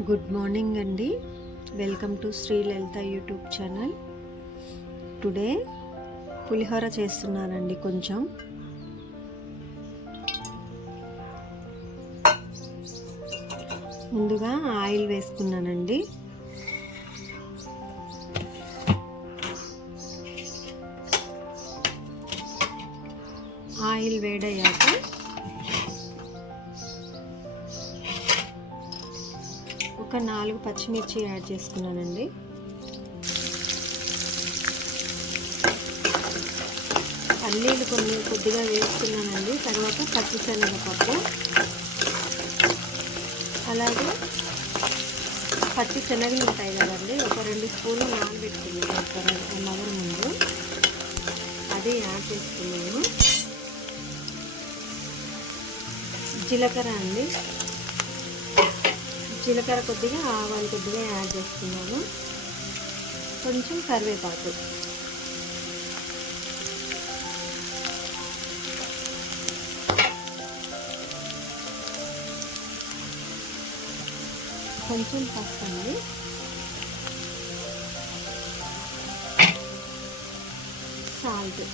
Good morning అండి. Welcome to Shri Lalitha YouTube channel. Today పులిహోర చేస్తున్నానండి. కొంచెం ముందుగా ఆయిల్ వేసుకున్నానండి. ఆయిల్ వేడయ్యాక ఒక 4 పచ్చిమిర్చి యాడ్ చేసుకున్నానండి. పల్లీలు కొద్దిగా వేసుకున్నానండి. తర్వాత పచ్చిశనగపప్పు, అలాగే పచ్చి శనగలు ఉంటాయి కదండి, ఒక 2 స్పూన్లు నానబెట్టుకున్నాను ఒక 1 అవర్ ముందు. అది యాడ్ చేసుకున్నాను. జీలకర్ర అండి, జీలకర్ర కొద్దిగా, ఆవాలు కొద్దిగా యాడ్ చేసుకున్నాను. కొంచెం కరివేపాకు, కొంచెం పసుపు అండి, సాల్ట్,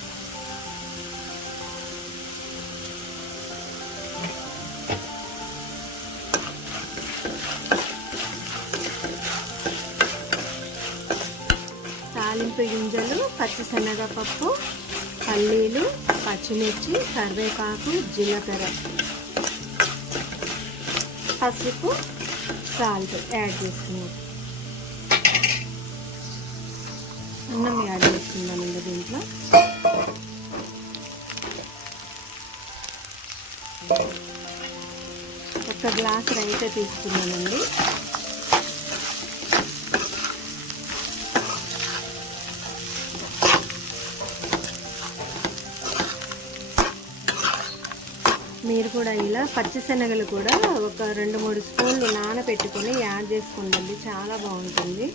తాలింపు గింజలు, పచ్చిశనగపప్పు, పల్లీలు, పచ్చిమిర్చి, కరివేపాకు, జీలకర్ర, పసుపు, సాల్ట్ యాడ్ చేసుకున్నాం. అన్నం యాడ్ చేసుకుందాం ఇంకా దీంట్లో. ఒక గ్లాస్ రైస్ తీసుకున్నానండి. మీరు కూడా ఇలా పచ్చిశనగలు కూడా ఒక 2-3 స్పూన్లు నానబెట్టుకొని యాడ్ చేసుకోండి, చాలా బాగుంటుంది.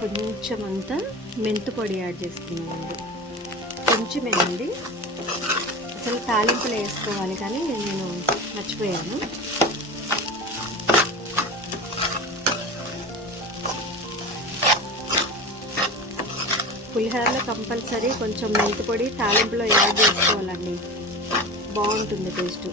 కొంచెం అంతా మెంతు పొడి యాడ్ చేసుకున్నామండి. కొంచెమేనండి, అసలు తాలింపులు వేసుకోవాలి కానీ నేను మర్చిపోయాను. పులిహోరలో కంపల్సరీ కొంచెం మెంతు పొడి తాలింపులో యాడ్ చేసుకోవాలండి, బాగుంటుంది టేస్ట్.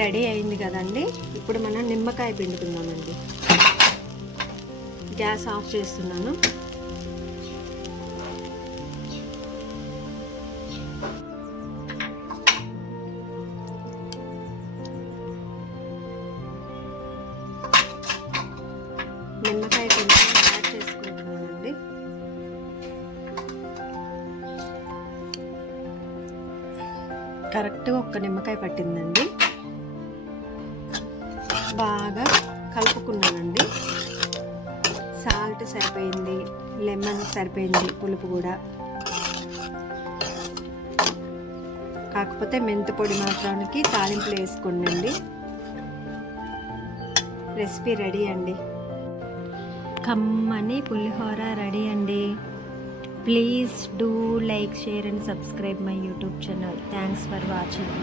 రెడీ అయింది కదండి. ఇప్పుడు మనం నిమ్మకాయ పిండుకుందామండి. గ్యాస్ ఆఫ్ చేస్తున్నాను. నిమ్మకాయ కొంచెం యాడ్ చేసుకుంటున్నానండి. కరెక్ట్గా ఒక్క నిమ్మకాయ పట్టిందండి. బాగా కలుపుకున్నానండి. సాల్ట్ సరిపోయింది, లెమన్ సరిపోయింది, పులుపు కూడా. కాకపోతే మెంతి పొడి మాత్రానికి తాలింపులు వేసుకోండి. రెసిపీ రెడీ అండి. కమ్మని పులిహోర రెడీ అండి. Please do like, share and subscribe my YouTube channel. Thanks for watching.